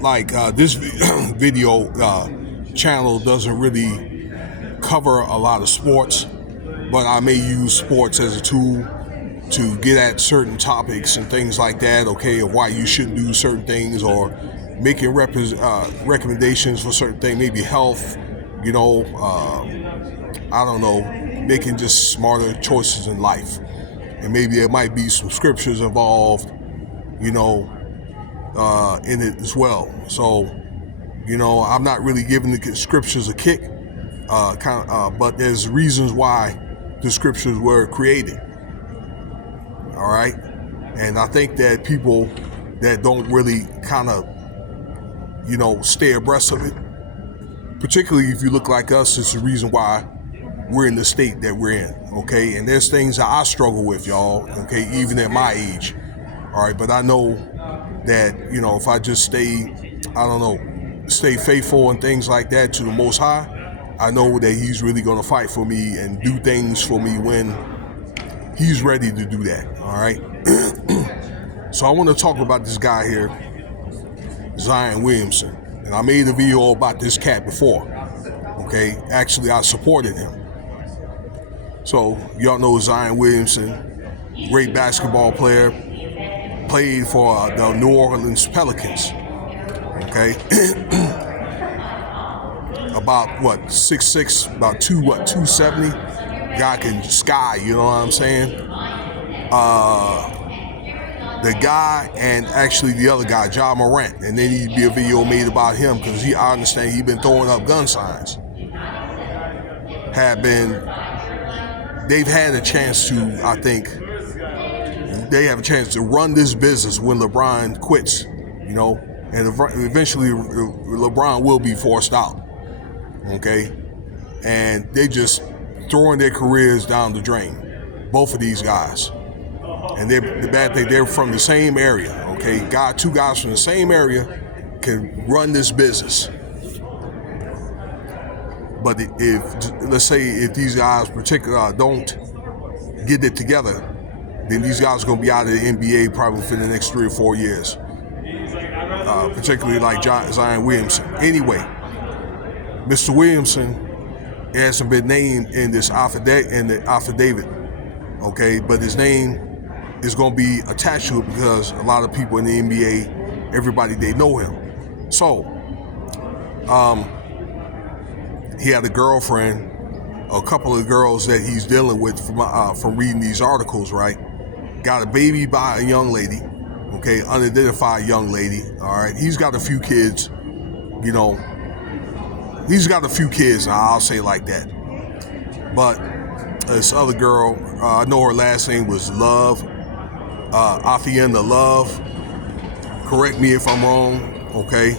Like this video channel doesn't really cover a lot of sports, but I may use sports as a tool to get at certain topics and things like that, okay, of why you shouldn't do certain things, or making recommendations for certain things, maybe health, I don't know, making just smarter choices in life. And maybe there might be some scriptures involved, in it as well. So, I'm not really giving the scriptures a kick, but there's reasons why the scriptures were created. All right. And I think that people that don't really kind of, stay abreast of it, particularly if you look like us, it's the reason why we're in the state that we're in. Okay. And there's things that I struggle with, y'all. Okay. Even at my age. All right. But I know that, if I just stay faithful and things like that to the Most High, I know that He's really going to fight for me and do things for me when He's ready to do that. All right. So I want to talk about this guy here, Zion Williamson. And I made a video about this cat before. Okay. Actually, I supported him. So y'all know Zion Williamson, great basketball player, played for the New Orleans Pelicans. Okay. About 6'6", about 270. Guy can sky, you know what I'm saying? The guy and actually the other guy, Ja Morant, and then he'd be a video made about him because I understand he's been throwing up gun signs. They've had a chance to, I think, they have a chance to run this business when LeBron quits, and eventually LeBron will be forced out, okay? And they just throwing their careers down the drain, both of these guys. And the bad thing, they're from the same area, okay? Two guys from the same area can run this business. But let's say if these guys particularly don't get it together, then these guys are going to be out of the NBA probably for the next 3 or 4 years. Particularly like Zion Williamson. Anyway, Mr. Williamson hasn't been named in the affidavit, okay? But his name is going to be attached to it because a lot of people in the NBA, everybody, they know him. So, he had a girlfriend, a couple of girls that he's dealing with from reading these articles, right? Got a baby by a young lady, okay, unidentified young lady, all right? He's got a few kids, he's got a few kids, I'll say it like that. But this other girl, I know her last name was Love, Athienda Love, correct me if I'm wrong, okay?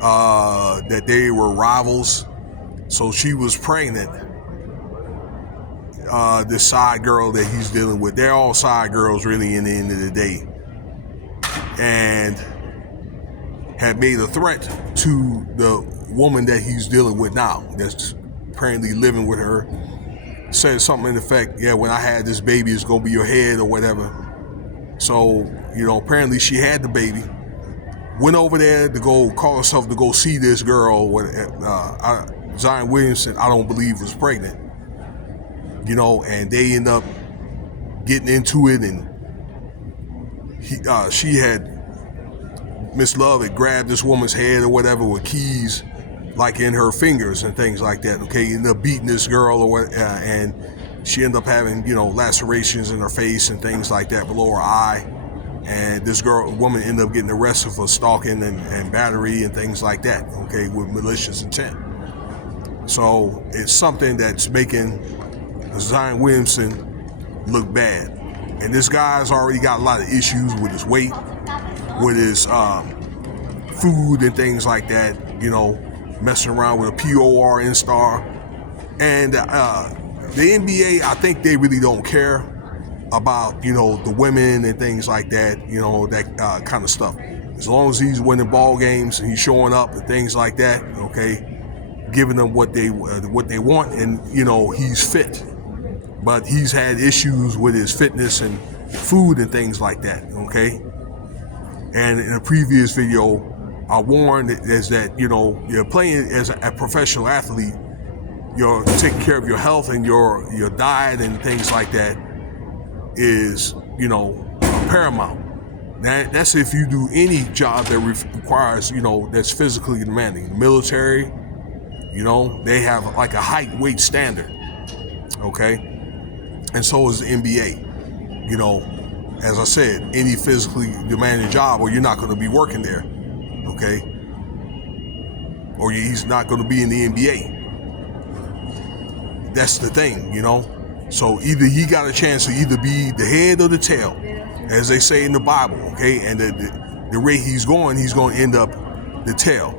That they were rivals. So she was pregnant, this side girl that he's dealing with. They're all side girls really in the end of the day. And had made a threat to the woman that he's dealing with now, that's apparently living with her. Said something in effect, yeah, when I had this baby, it's going to be your head or whatever. So, apparently she had the baby. Went over there to go call herself to go see this girl. Zion Williamson, I don't believe, was pregnant. And they end up getting into it, and Miss Love had grabbed this woman's head or whatever with keys, like in her fingers and things like that. Okay, ended up beating this girl, and she ended up having lacerations in her face and things like that below her eye. And this woman ended up getting arrested for stalking and battery and things like that. Okay, with malicious intent. So it's something that's making Zion Williamson look bad. And this guy's already got a lot of issues with his weight, with his food and things like that, messing around with a PORN star. And the NBA, I think they really don't care about, the women and things like that, that kind of stuff. As long as he's winning ball games and he's showing up and things like that, okay, giving them what they want, and he's fit. But he's had issues with his fitness and food and things like that, okay? And in a previous video, I warned is that, you know, you're playing as a professional athlete, you're taking care of your health and your diet and things like that is, you know, paramount. That's if you do any job that requires, you know, that's physically demanding. The military, you know, they have like a height weight standard, okay? And so is the NBA. You know, as I said, any physically demanding job, or you're not going to be working there, okay? Or he's not going to be in the NBA. That's the thing, you know? So either he got a chance to either be the head or the tail, as they say in the Bible, okay? And the rate he's going to end up the tail.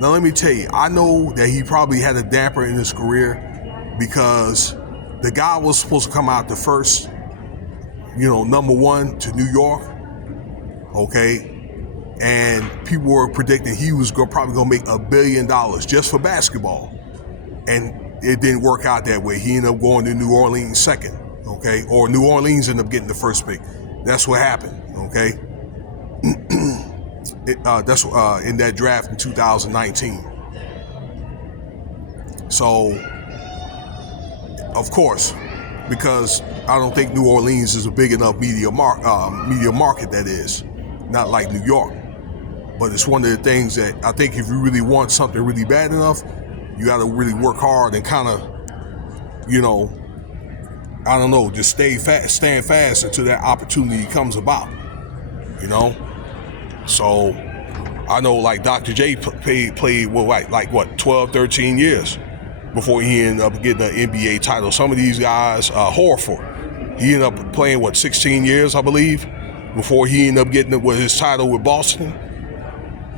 Now, let me tell you, I know that he probably had a damper in his career because the guy was supposed to come out the first, you know, #1 to New York, okay? And people were predicting he was probably going to make $1 billion just for basketball. And it didn't work out that way. He ended up going to New Orleans second, okay? Or New Orleans ended up getting the first pick. That's what happened, okay? That's in that draft in 2019. So, of course, because I don't think New Orleans is a big enough media market, that is, not like New York. But it's one of the things that I think if you really want something really bad enough, you got to really work hard and kind of, you know, I don't know, just stand fast until that opportunity comes about, you know? So I know like Dr. J played like what, 12, 13 years before he ended up getting an NBA title. Some of these guys, Horford, he ended up playing, 16 years, I believe, before he ended up getting his title with Boston,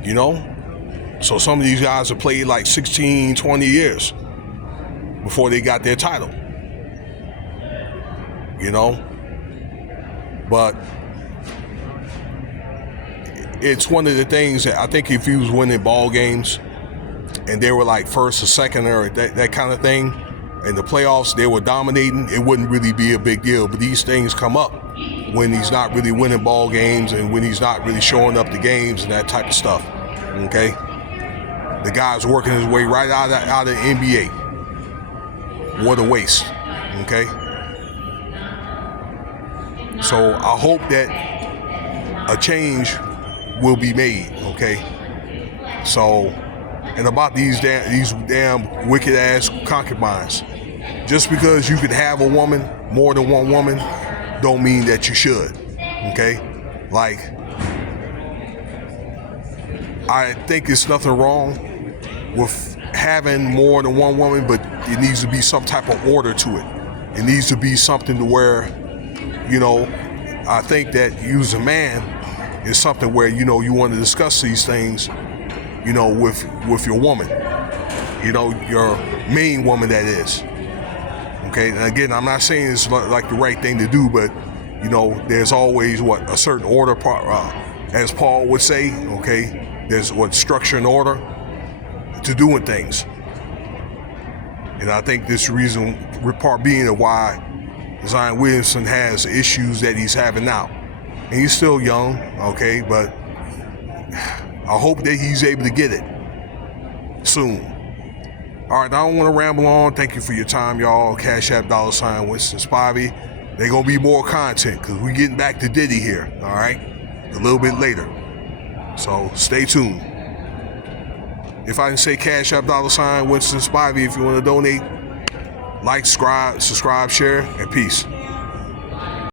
you know? So some of these guys have played like 16, 20 years before they got their title, you know? But it's one of the things that I think if he was winning ball games and they were like first or second or that kind of thing, in the playoffs they were dominating, it wouldn't really be a big deal. But these things come up when he's not really winning ball games and when he's not really showing up to games and that type of stuff, okay? The guy's working his way right out of the NBA. What a waste, okay? So I hope that a change will be made, okay? So, and about these damn wicked ass concubines, just because you could have a woman, more than one woman, don't mean that you should, okay? Like, I think there's nothing wrong with having more than one woman, but it needs to be some type of order to it. It needs to be something to where, you know, I think that you as a man is something where, you know, you want to discuss these things, you know, with your woman, you know, your main woman, that is. Okay, and again, I'm not saying it's like the right thing to do, but, you know, there's always a certain order, as Paul would say, okay, there's structure and order to doing things. And I think this reason, part being of why Zion Williamson has issues that he's having now. And he's still young, okay, but I hope that he's able to get it soon. All right, I don't want to ramble on. Thank you for your time, y'all. Cash App $ Winston Spivey. There's going to be more content because we're getting back to Diddy here, all right, a little bit later. So stay tuned. If I can say Cash App $ Winston Spivey, if you want to donate, like, subscribe, share, and peace.